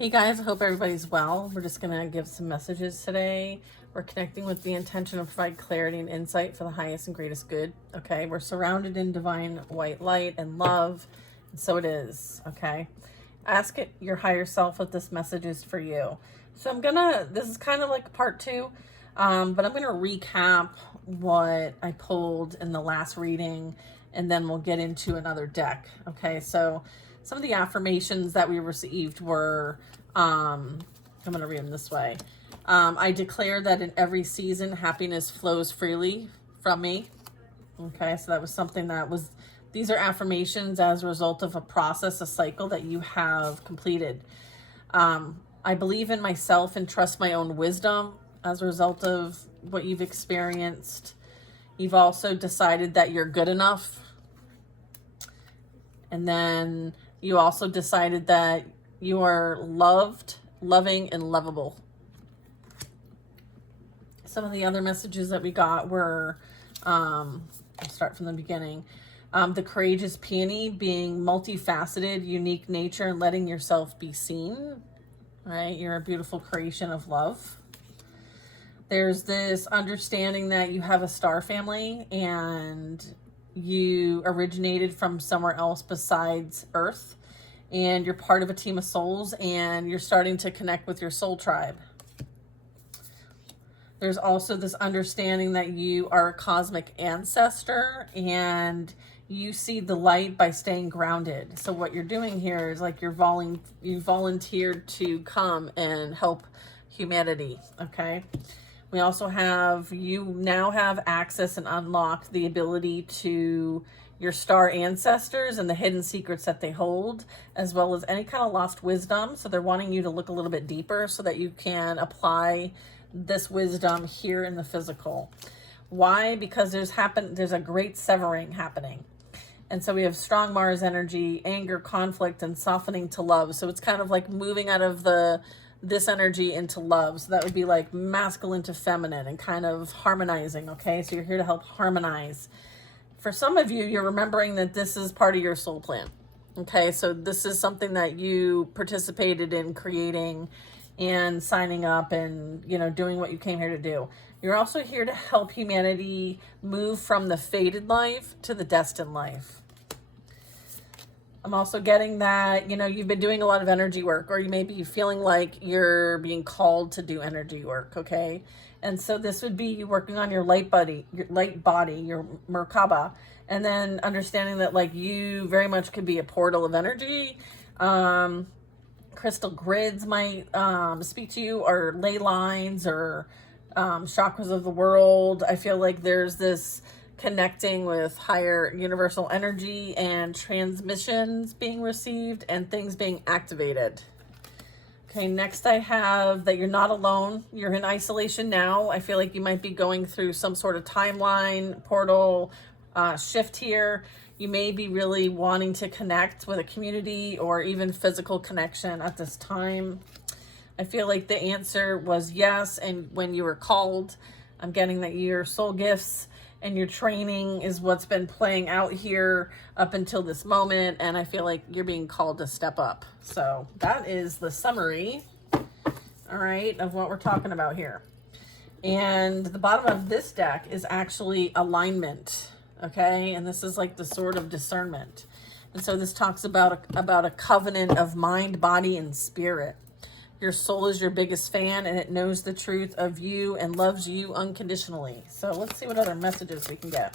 Hey guys, I hope everybody's well. We're just going to give some messages today. We're connecting with the intention of provide clarity and insight for the highest and greatest good. Okay, we're surrounded in divine white light and love, and so it is. Okay, ask it your higher self what this message is for you. So this is kind of like part two, but I'm gonna recap what I pulled in the last reading, and then we'll get into another deck. Okay, so some of the affirmations that we received were, I'm going to read them this way. I declare that in every season, happiness flows freely from me. Okay, so that was something these are affirmations as a result of a process, a cycle that you have completed. I believe in myself and trust my own wisdom as a result of what you've experienced. You've also decided that you're good enough. And then you also decided that you are loved, loving, and lovable. Some of the other messages that we got were, I'll start from the beginning. The courageous peony, being multifaceted, unique nature, and letting yourself be seen. Right? You're a beautiful creation of love. There's this understanding that you have a star family and you originated from somewhere else besides Earth, and you're part of a team of souls, and you're starting to connect with your soul tribe. There's also this understanding that you are a cosmic ancestor and you see the light by staying grounded. So what you're doing here is like you volunteered to come and help humanity. Okay. We also have, you now have access and unlock the ability to your star ancestors and the hidden secrets that they hold, as well as any kind of lost wisdom. So they're wanting you to look a little bit deeper so that you can apply this wisdom here in the physical. Why? Because there's a great severing happening. And so we have strong Mars energy, anger, conflict, and softening to love. So it's kind of like moving out of this energy into love. So that would be like masculine to feminine and kind of harmonizing. Okay, so you're here to help harmonize. For some of you, you're remembering that this is part of your soul plan. Okay, so this is something that you participated in creating and signing up and, doing what you came here to do. You're also here to help humanity move from the fated life to the destined life. I'm also getting that, you've been doing a lot of energy work, or you may be feeling like you're being called to do energy work, okay? And so this would be you working on your light body, your Merkaba, and then understanding that like you very much could be a portal of energy. Crystal grids might speak to you, or ley lines, or chakras of the world. I feel like there's this connecting with higher universal energy and transmissions being received and things being activated. Okay, next I have that you're not alone. You're in isolation now. I feel like you might be going through some sort of timeline, portal shift here. You may be really wanting to connect with a community or even physical connection at this time. I feel like the answer was yes, and when you were called, I'm getting that your soul gifts and your training is what's been playing out here up until this moment, and I feel like you're being called to step up. So that is the summary, all right, of what we're talking about here. And the bottom of this deck is actually alignment, okay? And this is like the sword of discernment. And so this talks about a covenant of mind, body, and spirit. Your soul is your biggest fan, and it knows the truth of you and loves you unconditionally. So let's see what other messages we can get.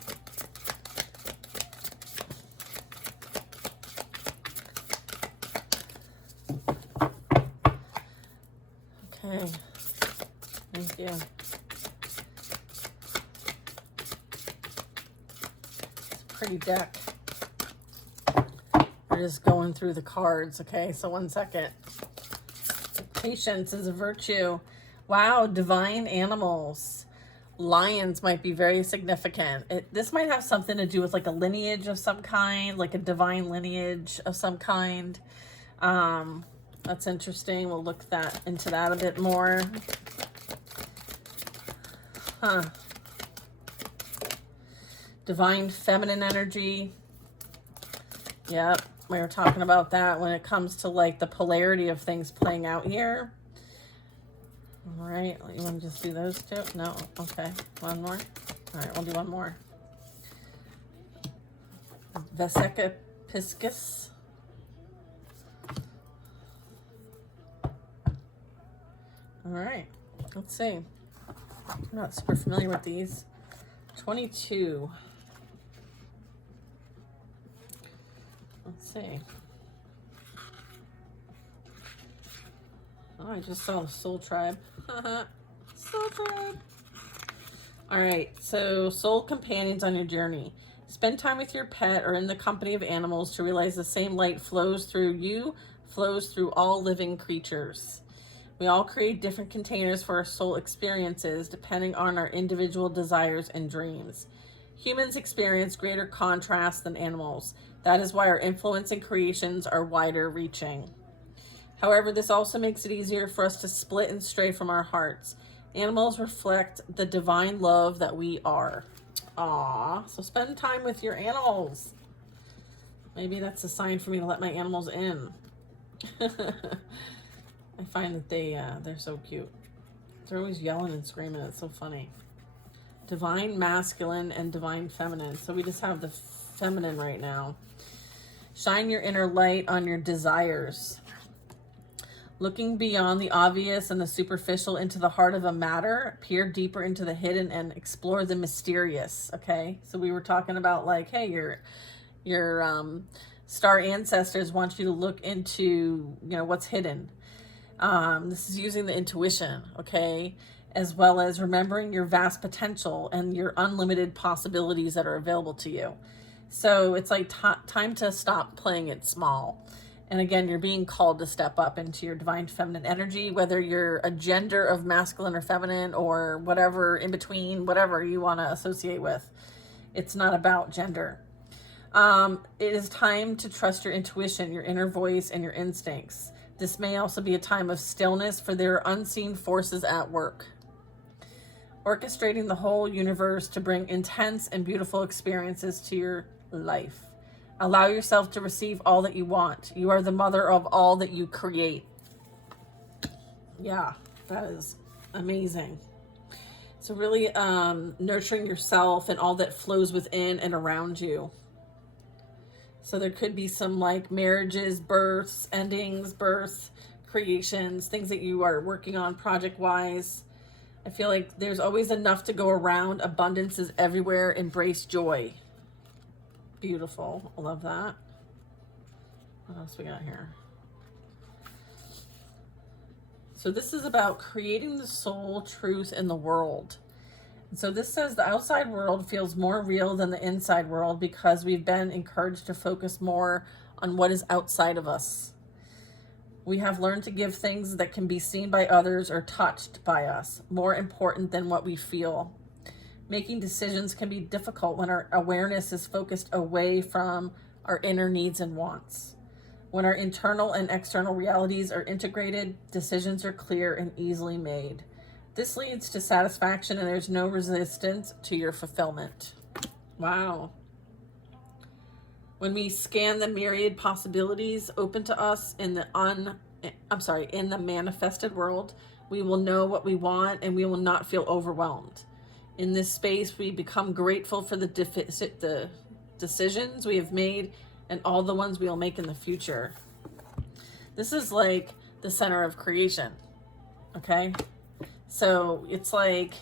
Okay. Thank you. It's a pretty deck. We're just going through the cards, okay? So 1 second. Patience is a virtue. Wow, divine animals. Lions might be very significant. This might have something to do with like a lineage of some kind, like a divine lineage of some kind. That's interesting. We'll look into that a bit more. Divine feminine energy. Yep. We were talking about that when it comes to like the polarity of things playing out here. All right, you want to just do those two? No, okay, one more. All right, we'll do one more. Vesica piscis. All right, let's see. I'm not super familiar with these. 22. Let's see. Oh, I just saw the Soul Tribe. Soul Tribe. All right, so soul companions on your journey. Spend time with your pet or in the company of animals to realize the same light flows through you, flows through all living creatures. We all create different containers for our soul experiences depending on our individual desires and dreams. Humans experience greater contrast than animals. That is why our influence and creations are wider reaching. However, this also makes it easier for us to split and stray from our hearts. Animals reflect the divine love that we are. Aww, so spend time with your animals. Maybe that's a sign for me to let my animals in. I find that they're so cute. They're always yelling and screaming. It's so funny. Divine masculine and divine feminine. So we just have the feminine right now. Shine your inner light on your desires. Looking beyond the obvious and the superficial into the heart of a matter, peer deeper into the hidden and explore the mysterious. Okay, so we were talking about like, hey, your star ancestors want you to look into, what's hidden. This is using the intuition, okay, as well as remembering your vast potential and your unlimited possibilities that are available to you. So it's like time to stop playing it small. And again, you're being called to step up into your divine feminine energy, whether you're a gender of masculine or feminine or whatever in between, whatever you want to associate with. It's not about gender. It is time to trust your intuition, your inner voice, and your instincts. This may also be a time of stillness, for there are unseen forces at work, orchestrating the whole universe to bring intense and beautiful experiences to your life. Allow yourself to receive all that you want. You are the mother of all that you create. Yeah, that is amazing. So really nurturing yourself and all that flows within and around you. So there could be some like marriages, births, endings, birth, creations, things that you are working on project-wise. I feel like there's always enough to go around. Abundance is everywhere. Embrace joy. Beautiful. I love that. What else we got here? So this is about creating the soul truth in the world. And so this says the outside world feels more real than the inside world because we've been encouraged to focus more on what is outside of us. We have learned to give things that can be seen by others or touched by us more important than what we feel. Making decisions can be difficult when our awareness is focused away from our inner needs and wants. When our internal and external realities are integrated, decisions are clear and easily made. This leads to satisfaction and there's no resistance to your fulfillment. Wow. When we scan the myriad possibilities open to us in the manifested world, we will know what we want and we will not feel overwhelmed. In this space, we become grateful for the decisions we have made and all the ones we will make in the future. This is like the center of creation, okay? So it's like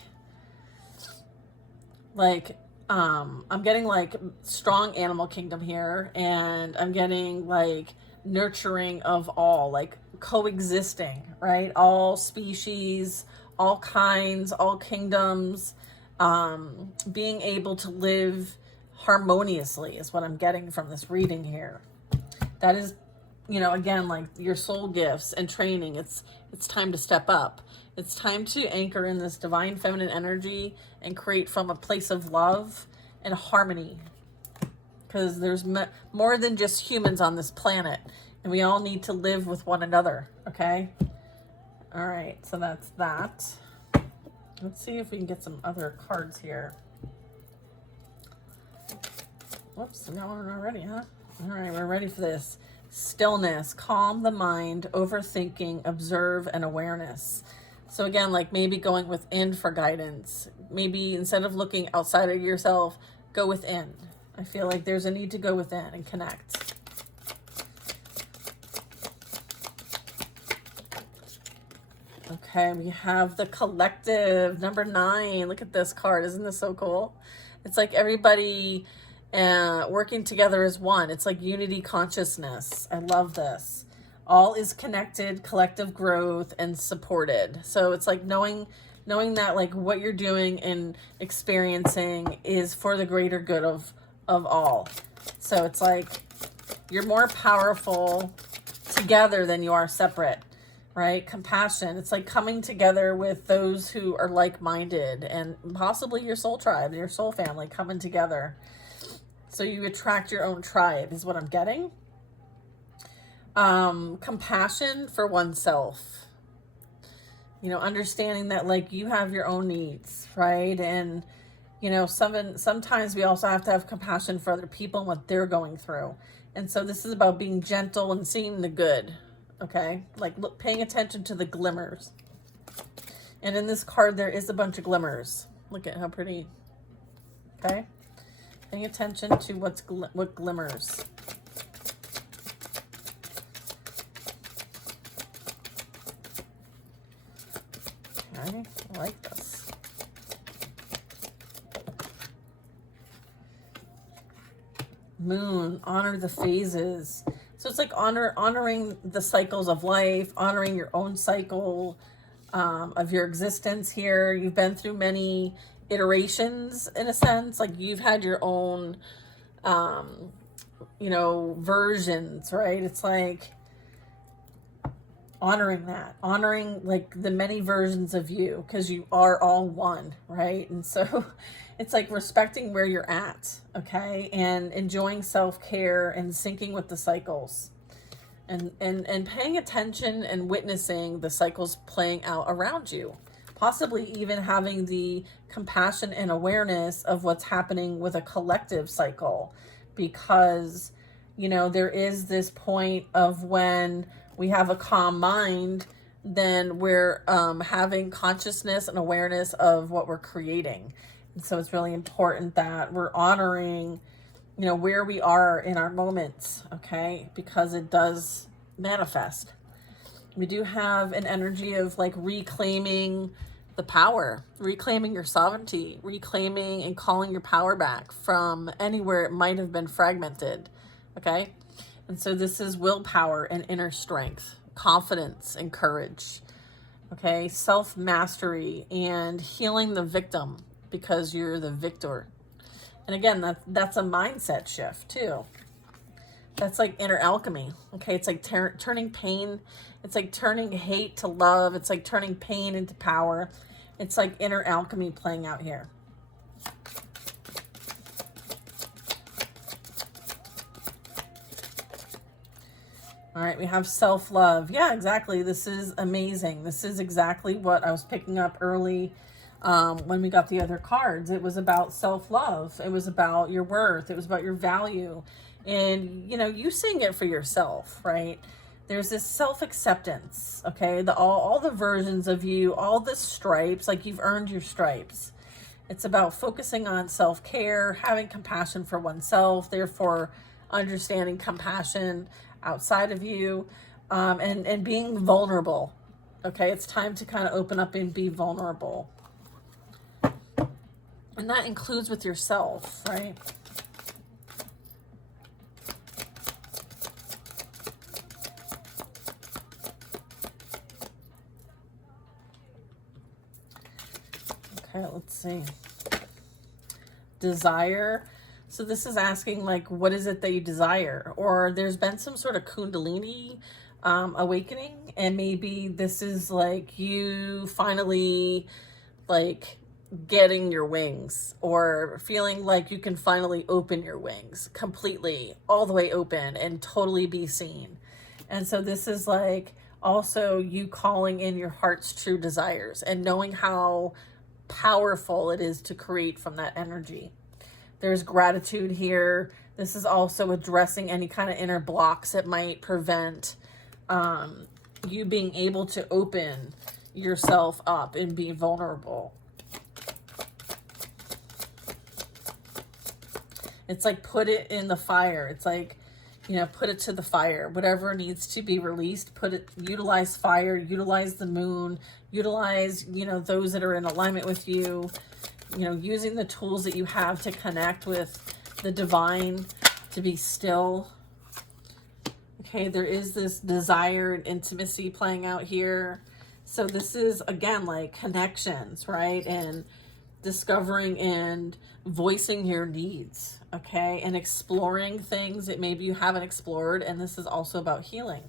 I'm getting like strong animal kingdom here, and I'm getting like nurturing of all, like coexisting, right? All species, all kinds, all kingdoms, being able to live harmoniously is what I'm getting from this reading here. That is, again, like your soul gifts and training. It's time to step up. It's time to anchor in this divine feminine energy and create from a place of love and harmony. Because there's more than just humans on this planet. And we all need to live with one another. Okay? All right. So that's that. Let's see if we can get some other cards here. Whoops, we got one already, huh? All right, we're ready for this. Stillness, calm the mind, overthinking, observe, and awareness. So again, like maybe going within for guidance. Maybe instead of looking outside of yourself, go within. I feel like there's a need to go within and connect. Okay, we have the collective, number 9. Look at this card. Isn't this so cool? It's like everybody working together as one. It's like unity consciousness. I love this. All is connected, collective growth, and supported. So it's like knowing that like what you're doing and experiencing is for the greater good of all. So it's like you're more powerful together than you are separate, right? Compassion. It's like coming together with those who are like-minded and possibly your soul tribe, your soul family coming together. So you attract your own tribe is what I'm getting. Compassion for oneself. You know, understanding that like you have your own needs, right? And you know, sometimes we also have to have compassion for other people and what they're going through. And so this is about being gentle and seeing the good, okay? Like paying attention to the glimmers. And in this card, there is a bunch of glimmers. Look at how pretty, okay? Paying attention to what glimmers. Okay, I like this. Moon, honor the phases. So it's like honoring the cycles of life, honoring your own cycle of your existence here. You've been through many iterations in a sense, like you've had your own you know, versions, right? It's like honoring that, honoring like the many versions of you, because you are all one, right? And so it's like respecting where you're at, okay? And enjoying self-care and syncing with the cycles. And paying attention and witnessing the cycles playing out around you. Possibly even having the compassion and awareness of what's happening with a collective cycle. Because, you know, there is this point of when we have a calm mind, then we're having consciousness and awareness of what we're creating. And so it's really important that we're honoring, you know, where we are in our moments, okay? Because it does manifest. We do have an energy of like reclaiming the power, reclaiming your sovereignty, reclaiming and calling your power back from anywhere it might have been fragmented, okay? And so this is willpower and inner strength, confidence and courage, okay? Self-mastery and healing the victim because you're the victor. And again, that's a mindset shift too. That's like inner alchemy, okay? It's like turning pain. It's like turning hate to love. It's like turning pain into power. It's like inner alchemy playing out here. All right, we have self-love. Yeah, exactly. This is amazing. This is exactly what I was picking up early when we got the other cards. It was about self-love. It was about your worth. It was about your value. And, you know, you seeing it for yourself, right? There's this self-acceptance, okay? All the versions of you, all the stripes, like you've earned your stripes. It's about focusing on self-care, having compassion for oneself, therefore understanding compassion outside of you, and being vulnerable, okay? It's time to kind of open up and be vulnerable. And that includes with yourself, right? Okay, let's see. Desire. So this is asking like, what is it that you desire? Or there's been some sort of Kundalini awakening, and maybe this is like you finally like getting your wings, or feeling like you can finally open your wings completely, all the way open and totally be seen. And so this is like also you calling in your heart's true desires and knowing how powerful it is to create from that energy. There's gratitude here. This is also addressing any kind of inner blocks that might prevent you being able to open yourself up and be vulnerable. It's like put it in the fire. It's like, you know, put it to the fire. Whatever needs to be released, put it, utilize fire, utilize the moon, utilize, you know, those that are in alignment with you, you know, using the tools that you have to connect with the divine, to be still. Okay, there is this desire and intimacy playing out here. So this is, again, like connections, right? And discovering and voicing your needs, okay? And exploring things that maybe you haven't explored. And this is also about healing.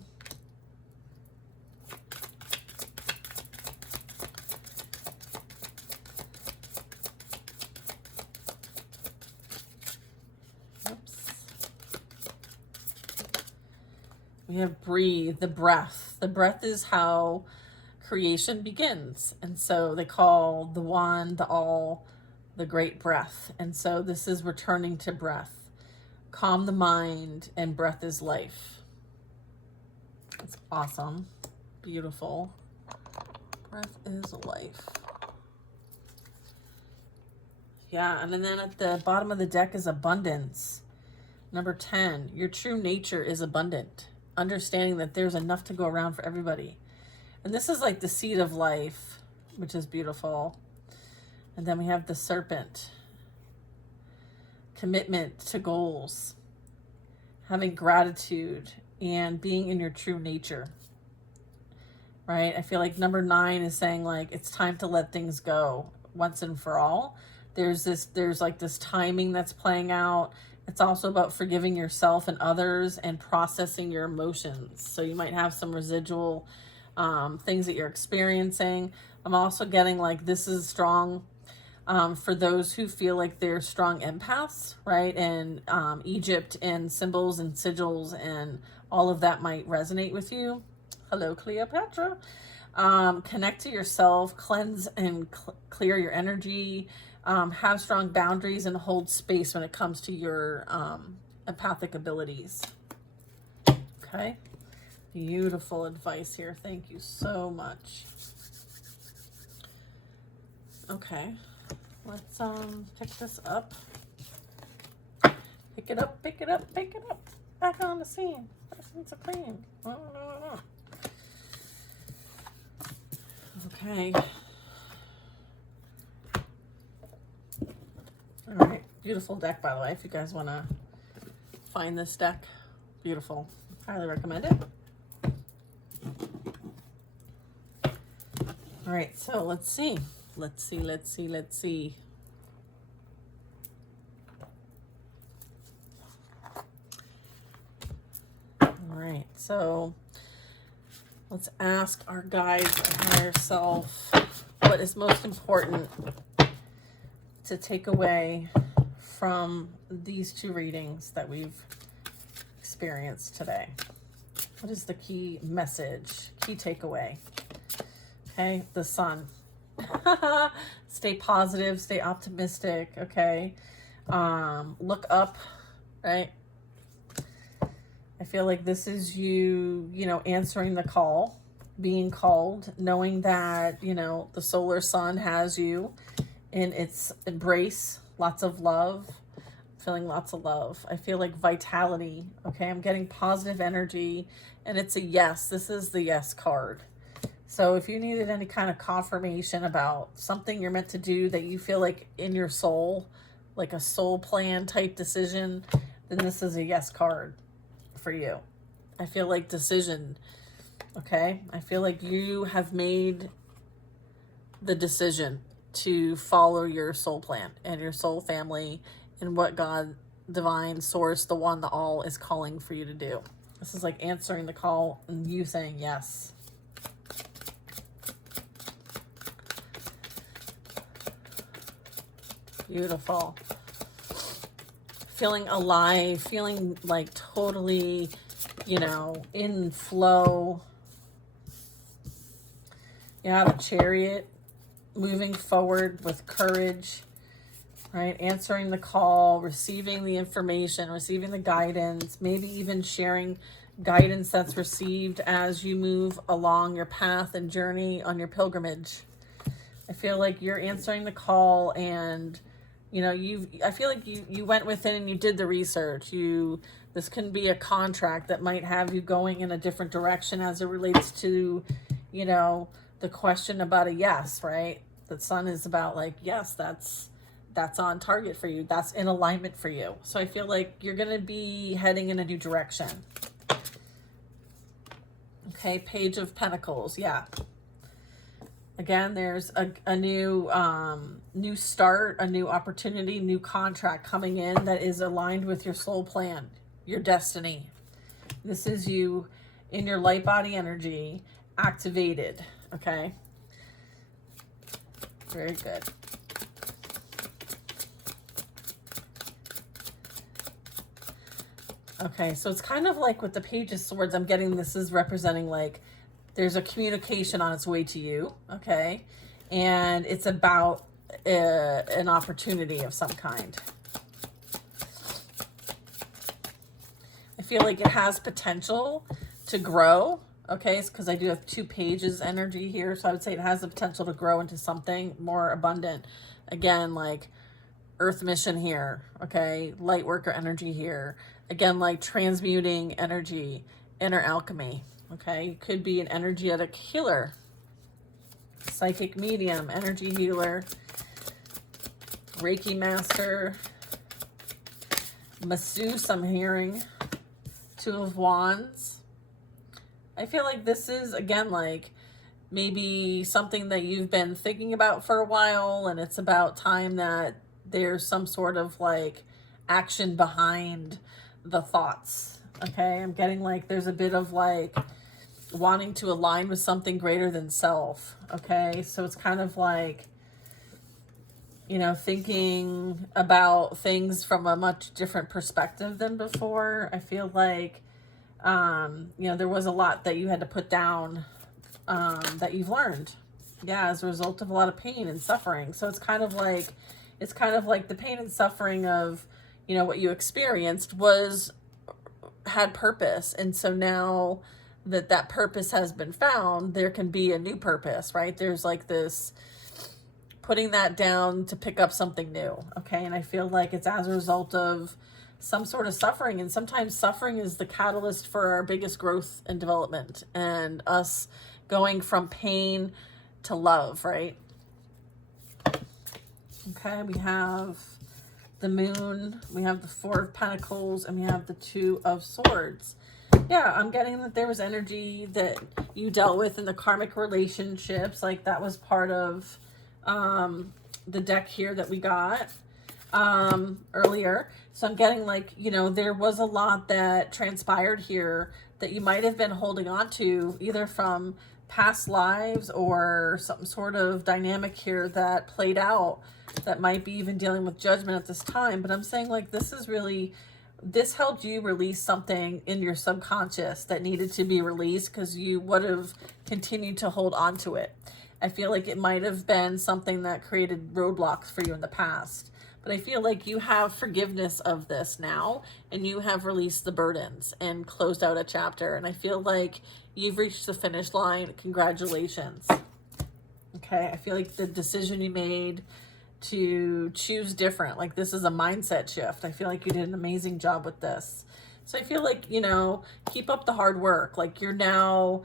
We have breathe, the breath. The breath is how creation begins. And so they call the one, the all, the great breath. And so this is returning to breath. Calm the mind, and breath is life. It's awesome. Beautiful. Breath is life. Yeah, and then at the bottom of the deck is abundance. Number 10, your true nature is abundant. Understanding that there's enough to go around for everybody. And this is like the seed of life, which is beautiful. And then we have the serpent. Commitment to goals. Having gratitude and being in your true nature. Right? I feel like number 9 is saying like it's time to let things go once and for all. There's like this timing that's playing out. It's also about forgiving yourself and others and processing your emotions. So you might have some residual things that you're experiencing. I'm also getting like this is strong for those who feel like they're strong empaths, right? And Egypt and symbols and sigils and all of that might resonate with you. Hello, Cleopatra. Connect to yourself, cleanse and clear your energy. Have strong boundaries and hold space when it comes to your empathic abilities. Okay. Beautiful advice here. Thank you so much. Okay. Let's pick this up. Pick it up, pick it up, pick it up. Back on the scene. That's supreme. Oh, no. Okay. All right, beautiful deck, by the way. If you guys want to find this deck, beautiful. Highly recommend it. All right, so let's see. Let's see. All right, so let's ask our guides and higher self what is most important to take away from these 2 readings that we've experienced today. What is the key message, key takeaway? Okay, the sun. Stay positive, stay optimistic, okay? Look up, right? I feel like this is you know, answering the call, being called, knowing that, you know, the solar sun has you in its embrace, lots of love, feeling lots of love. I feel like vitality, okay? I'm getting positive energy, and it's a yes. This is the yes card. So if you needed any kind of confirmation about something you're meant to do that you feel like in your soul, like a soul plan type decision, then this is a yes card for you. I feel like decision, okay? I feel like you have made the decision to follow your soul plan and your soul family and what God, divine source, the one, the all is calling for you to do. This is like answering the call and you saying yes. Beautiful. Feeling alive, feeling like totally, you know, in flow. Yeah, the Chariot. Moving forward with courage, right? Answering the call, receiving the information, receiving the guidance, maybe even sharing guidance that's received as you move along your path and journey on your pilgrimage. I feel like you're answering the call, and I feel like you went within and you did the research. This can be a contract that might have you going in a different direction as it relates to, the question about a yes, right? The sun is about like, yes, that's on target for you. That's in alignment for you. So I feel like you're going to be heading in a new direction. Okay, Page of Pentacles. Yeah. Again, there's a new start, a new opportunity, new contract coming in that is aligned with your soul plan, your destiny. This is you in your light body energy, activated. Okay. Very good. Okay, so it's kind of like with the Page of Swords, I'm getting this is representing like there's a communication on its way to you, okay? And it's about an opportunity of some kind. I feel like it has potential to grow, okay? It's because I do have 2 pages energy here, so I would say it has the potential to grow into something more abundant. Again, like Earth mission here, okay? Light worker energy here. Again, like transmuting energy, inner alchemy, okay? You could be an energetic healer, psychic medium, energy healer, Reiki master, masseuse, I'm hearing, 2 of Wands. I feel like this is, again, like maybe something that you've been thinking about for a while, and it's about time that there's some sort of like action behind the thoughts. Okay, I'm getting like there's a bit of like wanting to align with something greater than self. Okay, so it's kind of like, thinking about things from a much different perspective than before. I feel like there was a lot that you had to put down, that you've learned, as a result of a lot of pain and suffering. So it's kind of like the pain and suffering of what you experienced had purpose. And so now that purpose has been found, there can be a new purpose, right? There's like this putting that down to pick up something new. Okay. And I feel like it's as a result of some sort of suffering. And sometimes suffering is the catalyst for our biggest growth and development, and us going from pain to love, right? Okay. We have the Moon, we have the 4 of Pentacles, and we have the 2 of Swords. Yeah, I'm getting that there was energy that you dealt with in the karmic relationships. Like that was part of the deck here that we got earlier. So I'm getting like, there was a lot that transpired here that you might have been holding on to, either from past lives or some sort of dynamic here that played out that might be even dealing with judgment at this time. But I'm saying like this helped you release something in your subconscious that needed to be released, because you would have continued to hold on to it. I feel like it might have been something that created roadblocks for you in the past. But I feel like you have forgiveness of this now, and you have released the burdens and closed out a chapter. And I feel like you've reached the finish line. Congratulations. Okay, I feel like the decision you made to choose different, like this is a mindset shift. I feel like you did an amazing job with this. So I feel like, keep up the hard work. Like you're now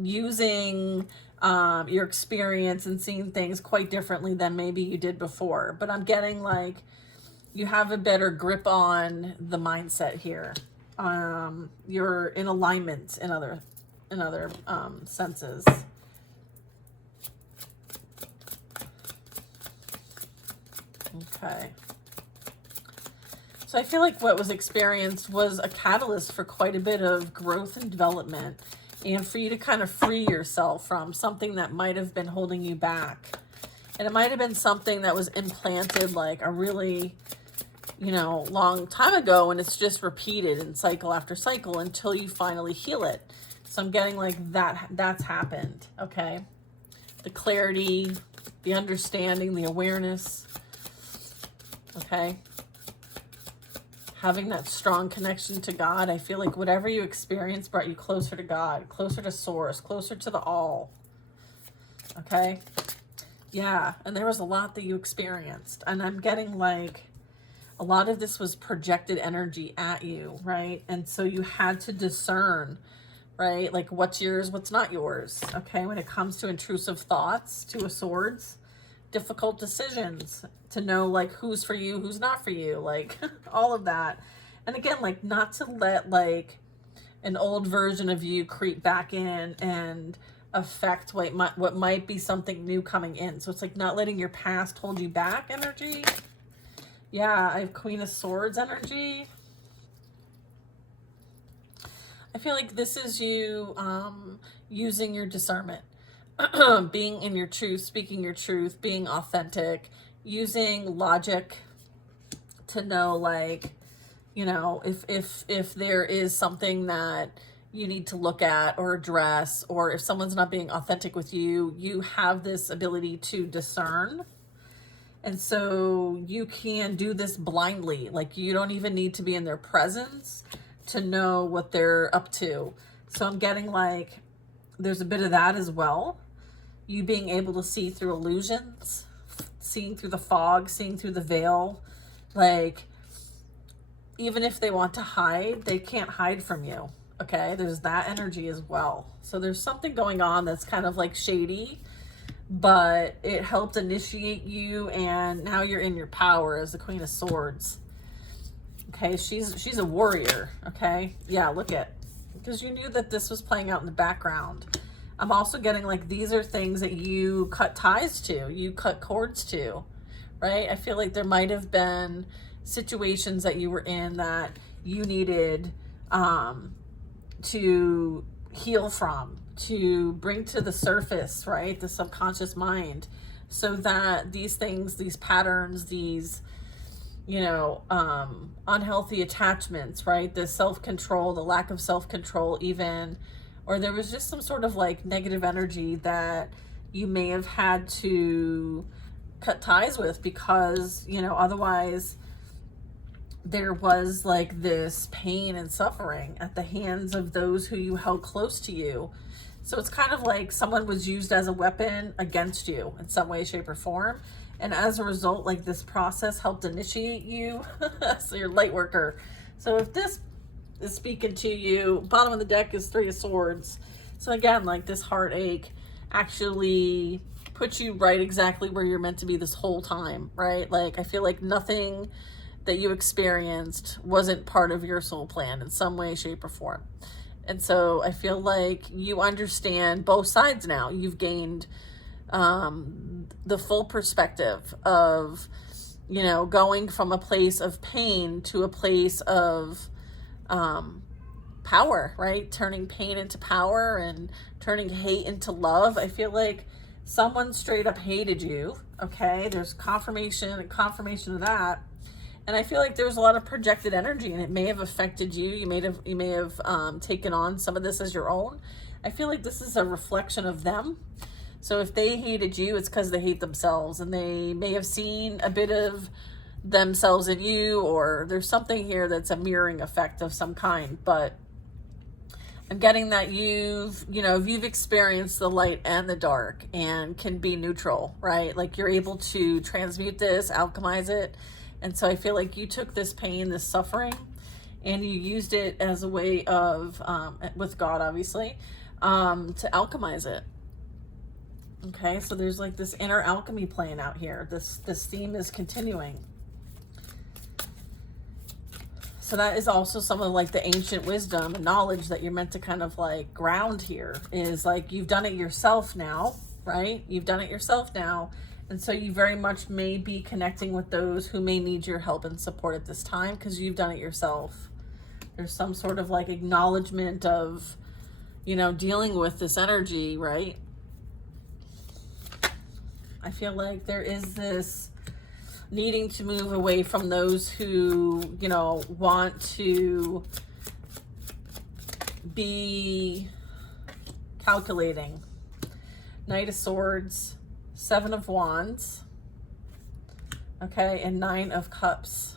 using your experience and seeing things quite differently than maybe you did before. But I'm getting like you have a better grip on the mindset here. You're in alignment in other senses. Okay. So I feel like what was experienced was a catalyst for quite a bit of growth and development, and for you to kind of free yourself from something that might have been holding you back. And it might have been something that was implanted like a really, long time ago, and it's just repeated in cycle after cycle until you finally heal it. So I'm getting like that's happened. Okay. The clarity, the understanding, the awareness. okay? Having that strong connection to God. I feel like whatever you experienced brought you closer to God, closer to source, closer to the all, okay? Yeah, and there was a lot that you experienced. And I'm getting like a lot of this was projected energy at you, right? And so you had to discern, right? Like what's yours, what's not yours, okay? When it comes to intrusive thoughts, Two of Swords, difficult decisions to know like who's for you, who's not for you, like all of that. And again, like not to let like an old version of you creep back in and affect what might be something new coming in. So it's like not letting your past hold you back energy. Yeah, I have Queen of Swords energy. I feel like this is you using your discernment, being in your truth, speaking your truth, being authentic, using logic to know, like, you know, if there is something that you need to look at or address, or if someone's not being authentic with you, you have this ability to discern. And so you can do this blindly. Like you don't even need to be in their presence to know what they're up to. So I'm getting like there's a bit of that as well. You being able to see through illusions, seeing through the fog, seeing through the veil. Like even if they want to hide, they can't hide from you. Okay, there's that energy as well. So there's something going on that's kind of like shady, but it helped initiate you, and now you're in your power as the Queen of Swords. Okay, she's a warrior, okay? Yeah, look at, because you knew that this was playing out in the background. I'm also getting like these are things that you cut ties to, you cut cords to, right? I feel like there might have been situations that you were in that you needed to heal from, to bring to the surface, right? The subconscious mind, so that these things, these patterns, these, you know, unhealthy attachments, right? The self-control, the lack of self-control even, or there was just some sort of like negative energy that you may have had to cut ties with because, you know, otherwise there was like this pain and suffering at the hands of those who you held close to you. So it's kind of like someone was used as a weapon against you in some way, shape, or form. And as a result, like this process helped initiate you. So you're light worker. So if this is speaking to you, bottom of the deck is Three of Swords. So again, like this heartache actually puts you right exactly where you're meant to be this whole time, right? Like I feel like nothing that you experienced wasn't part of your soul plan in some way, shape, or form. And so I feel like you understand both sides now. You've gained the full perspective of, you know, going from a place of pain to a place of power, right? Turning pain into power and turning hate into love. I feel like someone straight up hated you, okay? There's confirmation and confirmation of that. And I feel like there was a lot of projected energy, and it may have affected you. You may have taken on some of this as your own. I feel like this is a reflection of them. So if they hated you, it's because they hate themselves, and they may have seen a bit of themselves in you, or there's something here that's a mirroring effect of some kind. But I'm getting that you've experienced the light and the dark and can be neutral, right? Like you're able to transmute this, alchemize it. And so I feel like you took this pain, this suffering, and you used it as a way of, with God, obviously, to alchemize it. Okay, so there's like this inner alchemy playing out here. This theme is continuing. So that is also some of like the ancient wisdom and knowledge that you're meant to kind of like ground here, is like you've done it yourself now, right? You've done it yourself now. And so you very much may be connecting with those who may need your help and support at this time because you've done it yourself. There's some sort of like acknowledgement of, you know, dealing with this energy, right? I feel like there is this needing to move away from those who, you know, want to be calculating. Knight of Swords, Seven of Wands, Okay, and 9 of Cups.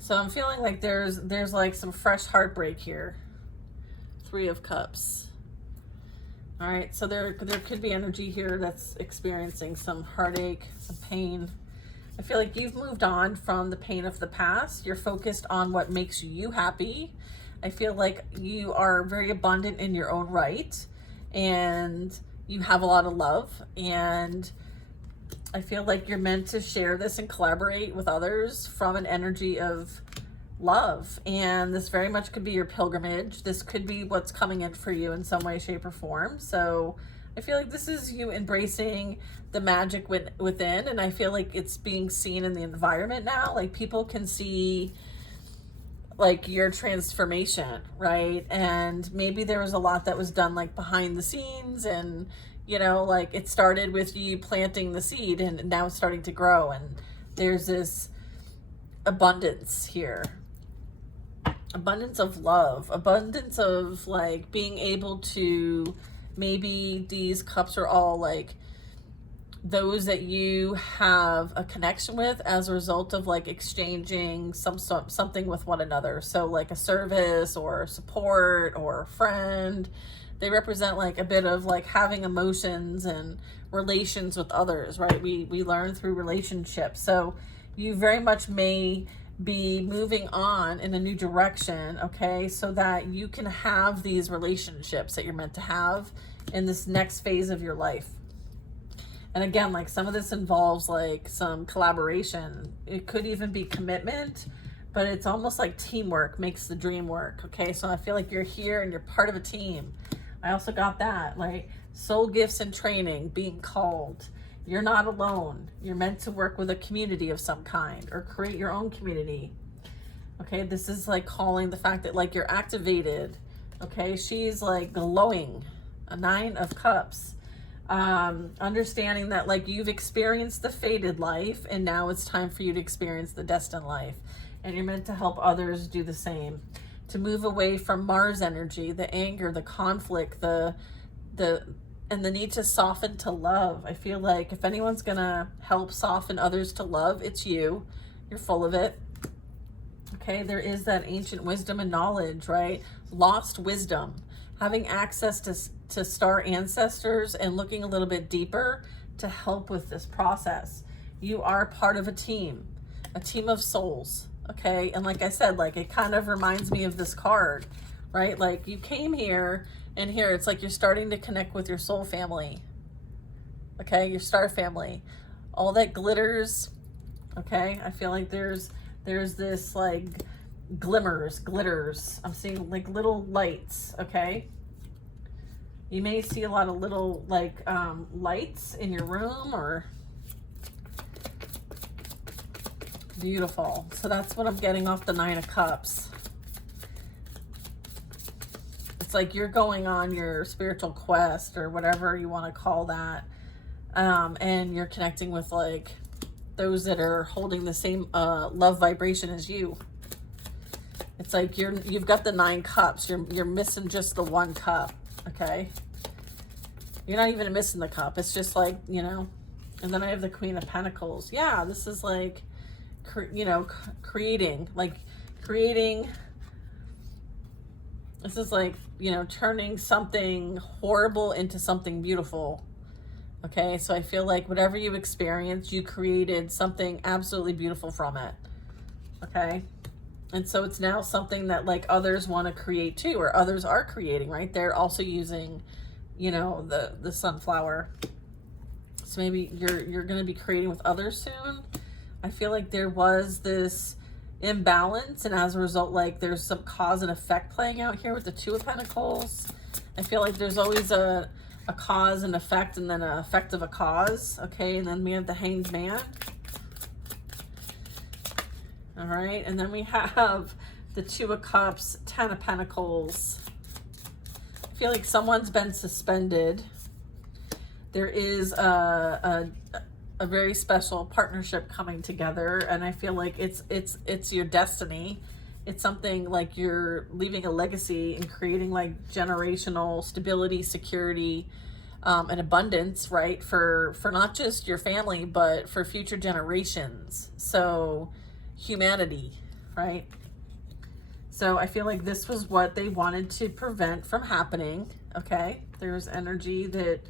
So I'm feeling like there's like some fresh heartbreak here. 3 of Cups. All right, so there could be energy here that's experiencing some heartache, some pain. I feel like you've moved on from the pain of the past. You're focused on what makes you happy. I feel like you are very abundant in your own right, and you have a lot of love, and I feel like you're meant to share this and collaborate with others from an energy of love. And this very much could be your pilgrimage. This could be what's coming in for you in some way, shape, or form. So I feel like this is you embracing the magic within, and I feel like it's being seen in the environment now. Like people can see like your transformation, right? And maybe there was a lot that was done like behind the scenes, and you know, like it started with you planting the seed and now it's starting to grow, and there's this abundance here. Abundance of love, abundance of like being able to, maybe these cups are all like those that you have a connection with as a result of like exchanging something with one another. So like a service or support or a friend. They represent like a bit of like having emotions and relations with others, right? We learn through relationships. So you very much may be moving on in a new direction, okay? So that you can have these relationships that you're meant to have in this next phase of your life. And again, like some of this involves like some collaboration. It could even be commitment, but it's almost like teamwork makes the dream work, okay? So I feel like you're here and you're part of a team. I also got that, like soul gifts and training, being called. You're not alone. You're meant to work with a community of some kind or create your own community. Okay, this is like calling the fact that like you're activated. Okay, she's like glowing. A 9 of Cups. Understanding that like you've experienced the fated life and now it's time for you to experience the destined life. And you're meant to help others do the same. To move away from Mars energy, the anger, the conflict, and the need to soften to love. I feel like if anyone's gonna help soften others to love, it's you. You're full of it. Okay, there is that ancient wisdom and knowledge, right? Lost wisdom. Having access to star ancestors and looking a little bit deeper to help with this process. You are part of a team of souls, okay? And like I said, like it kind of reminds me of this card, right? Like you came here, and here it's like you're starting to connect with your soul family, okay? Your star family. All that glitters, okay? I feel like there's this like glitters. I'm seeing like little lights, okay? You may see a lot of little like lights in your room, or beautiful. So that's what I'm getting off the 9 of Cups. It's like you're going on your spiritual quest or whatever you want to call that. And you're connecting with like those that are holding the same love vibration as you. It's like you've got the 9 cups. You're missing just the 1 cup, okay? You're not even missing the cup. It's just like, you know. And then I have the Queen of Pentacles. Yeah, this is like, creating. This is like, turning something horrible into something beautiful. Okay, so I feel like whatever you experienced, you created something absolutely beautiful from it. Okay, and so it's now something that like others want to create too, or others are creating, right? They're also using, the sunflower. So maybe you're going to be creating with others soon. I feel like there was this imbalance, and as a result, like there's some cause and effect playing out here with the 2 of Pentacles. I feel like there's always a cause and effect, and then an effect of a cause. Okay, and then we have the Hanged Man. All right, and then we have the 2 of Cups, 10 of Pentacles. I feel like someone's been suspended. There is a very special partnership coming together, and I feel like it's your destiny. It's something like you're leaving a legacy and creating like generational stability, security, and abundance, right? For not just your family, but for future generations. So humanity, right? So I feel like this was what they wanted to prevent from happening. Okay. There's energy that,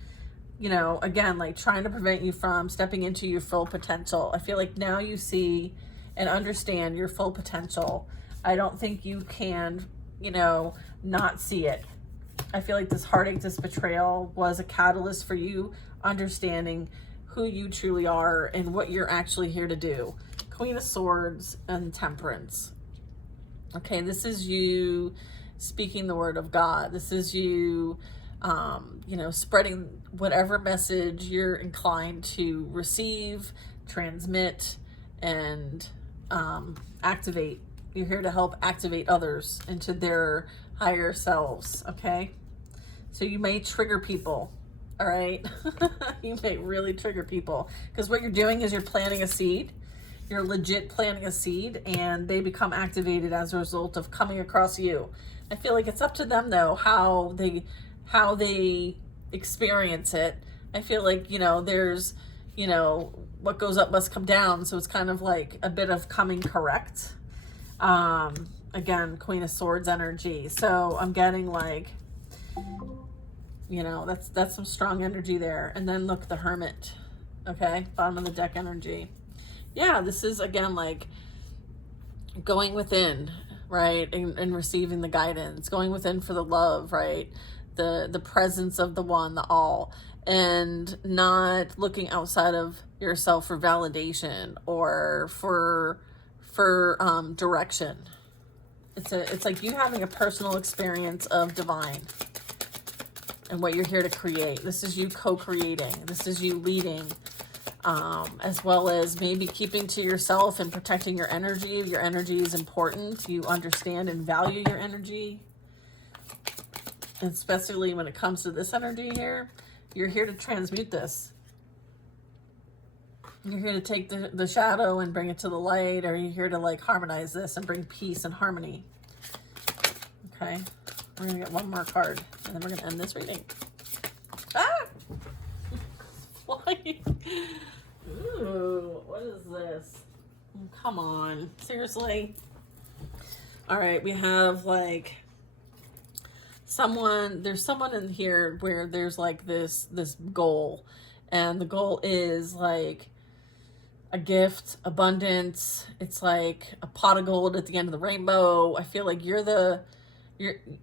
you know, again, like trying to prevent you from stepping into your full potential. I feel like now you see and understand your full potential. I don't think you can, you know, not see it. I feel like this heartache, this betrayal was a catalyst for you understanding who you truly are and what you're actually here to do. Queen of Swords and Temperance. Okay, this is you speaking the word of God. This is you, you know, spreading whatever message you're inclined to receive, transmit, and activate. You're here to help activate others into their higher selves, okay? So you may trigger people, all right? You may really trigger people because what you're doing is you're planting a seed. You're legit planting a seed and they become activated as a result of coming across you. I feel like it's up to them though, how they experience it. I feel like, you know, there's, you know, what goes up must come down. So it's kind of like a bit of coming correct. Again, Queen of Swords energy. So I'm getting like, you know, that's some strong energy there. And then look, the Hermit. Okay, bottom of the deck energy. Yeah, this is again like going within, right? And receiving the guidance, going within for the love, right? The presence of the one, the all, and not looking outside of yourself for validation or for direction. It's like you having a personal experience of divine and what you're here to create. This is you co-creating. This is you leading. As well as maybe keeping to yourself and protecting your energy. Your energy is important. You understand and value your energy. And especially when it comes to this energy here, you're here to transmute this. You're here to take the shadow and bring it to the light, or you're here to like harmonize this and bring peace and harmony. Okay, we're gonna get one more card and then we're gonna end this reading. Ah! Flying. Ooh, what is this? Come on, seriously? All right, we have like there's someone in here where there's like this goal, and the goal is like a gift, abundance. It's like a pot of gold at the end of the rainbow. I feel like you're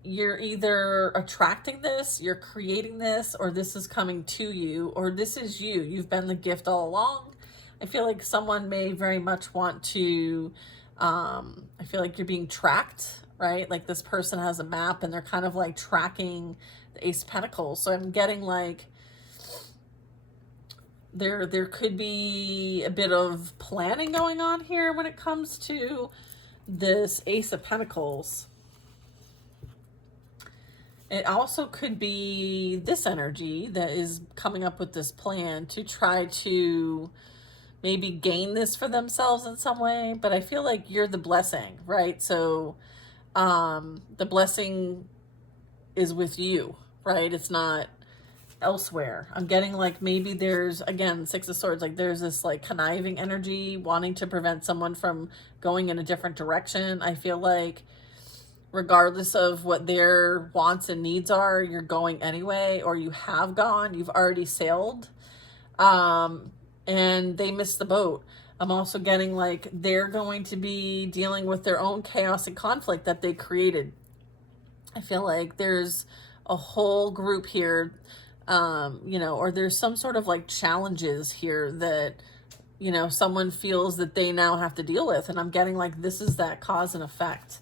either attracting this, you're creating this, or this is coming to you, or this is you. You've been the gift all along. I feel like someone may very much want to, I feel like you're being tracked, right? Like this person has a map and they're kind of like tracking the Ace of Pentacles. So I'm getting like, there could be a bit of planning going on here when it comes to this Ace of Pentacles. It also could be this energy that is coming up with this plan to try to maybe gain this for themselves in some way. But I feel like you're the blessing, right? So the blessing is with you, right? It's not elsewhere. I'm getting like maybe there's, again, Six of Swords, like there's this like conniving energy wanting to prevent someone from going in a different direction. I feel like regardless of what their wants and needs are, you're going anyway, or you have gone, you've already sailed, and they missed the boat. I'm also getting like they're going to be dealing with their own chaos and conflict that they created. I feel like there's a whole group here, you know, or there's some sort of like challenges here that, you know, someone feels that they now have to deal with. And I'm getting like this is that cause and effect.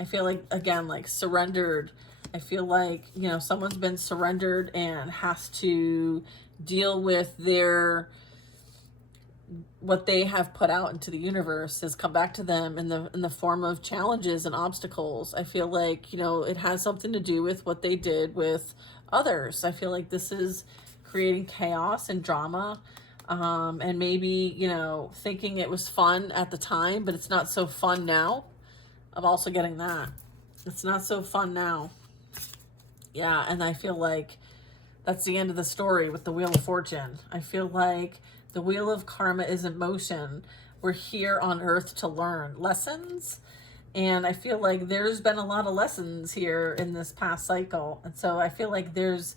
I feel like, again, like surrendered. I feel like, you know, someone's been surrendered and has to deal with what they have put out into the universe has come back to them in the form of challenges and obstacles. I feel like, you know, it has something to do with what they did with others. I feel like this is creating chaos and drama, and maybe, you know, thinking it was fun at the time, but it's not so fun now. I'm also getting that. It's not so fun now. Yeah, and I feel like That's the end of the story with the Wheel of Fortune. I feel like the Wheel of Karma is in motion. We're here on Earth to learn lessons. And I feel like there's been a lot of lessons here in this past cycle. And so I feel like there's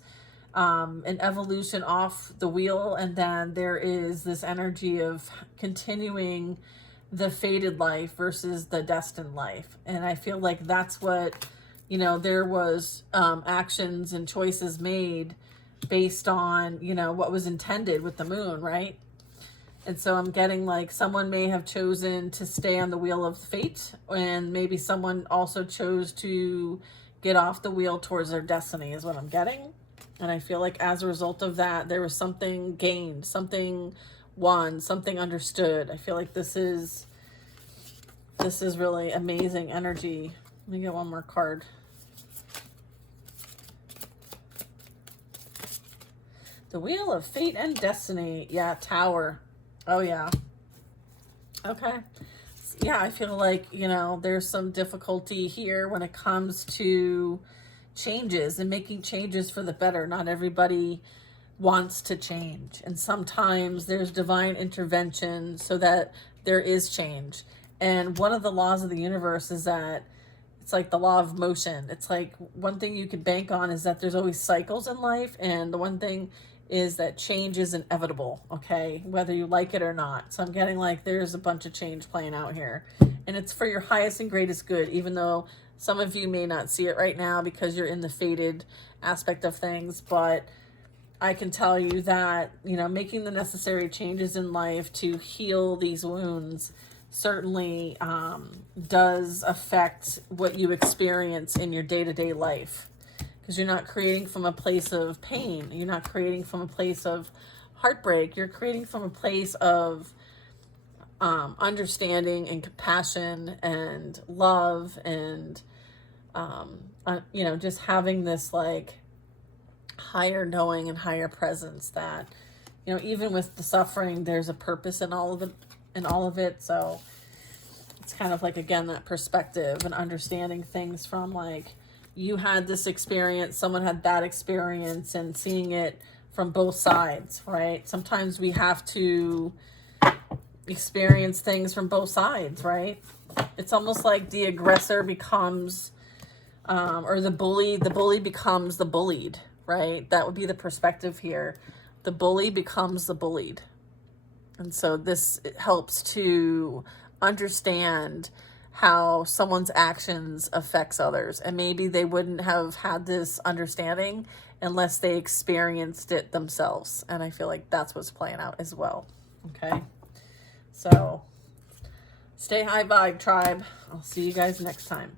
an evolution off the wheel. And then there is this energy of continuing the fated life versus the destined life. And I feel like that's what, you know, there was actions and choices made based on, you know, what was intended with the moon, right? And so I'm getting like someone may have chosen to stay on the wheel of fate, and maybe someone also chose to get off the wheel towards their destiny is what I'm getting. And I feel like as a result of that, there was something gained, something won, something understood. I feel like this is really amazing energy. Let me get one more card. The Wheel of Fate and Destiny. Yeah, Tower. Oh, yeah. Okay. Yeah, I feel like, you know, there's some difficulty here when it comes to changes and making changes for the better. Not everybody wants to change. And sometimes there's divine intervention so that there is change. And one of the laws of the universe is that it's like the law of motion. It's like one thing you could bank on is that there's always cycles in life. And the one thing is that change is inevitable, okay, whether you like it or not. So I'm getting like there's a bunch of change playing out here, and it's for your highest and greatest good, even though some of you may not see it right now because you're in the fated aspect of things. But I can tell you that, you know, making the necessary changes in life to heal these wounds certainly does affect what you experience in your day-to-day life. Because you're not creating from a place of pain. You're not creating from a place of heartbreak. You're creating from a place of understanding and compassion and love and, you know, just having this like higher knowing and higher presence that, you know, even with the suffering, there's a purpose in all of it. So it's kind of like, again, that perspective and understanding things from like, you had this experience, someone had that experience, and seeing it from both sides, right? Sometimes we have to experience things from both sides, right? It's almost like the aggressor becomes, or the bully becomes the bullied, right? That would be the perspective here. The bully becomes the bullied. And so this helps to understand how someone's actions affects others. And maybe they wouldn't have had this understanding unless they experienced it themselves. And I feel like that's what's playing out as well. Okay. So stay high vibe, tribe. I'll see you guys next time.